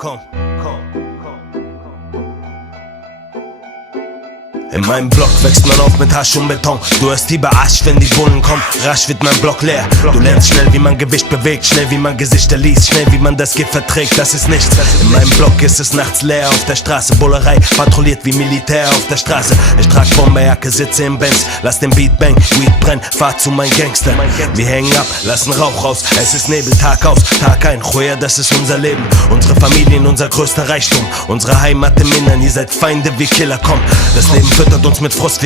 komm. In meinem Block wächst man auf mit Hasch und Beton. Du hörst lieber Asch, wenn die Bullen kommen. Rasch wird mein Block leer. Du lernst schnell, wie man Gewicht bewegt, schnell, wie man Gesichter liest, schnell, wie man das Gift verträgt. Das ist nichts. In meinem Block ist es nachts leer auf der Straße. Bullerei patrouilliert wie Militär auf der Straße. Ich trag Bomberjacke, sitze im Benz, lass den Beat bang, Weed brenn, fahr zu mein Gangster. Wir hängen ab, lassen Rauch raus. Es ist Nebel, Tag aus, Tag ein. Joya, das ist unser Leben. Unsere Familien, unser größter Reichtum. Unsere Heimat im Innern, ihr seid Feinde wie Killer, komm. Das Leben füttert uns mit Frust.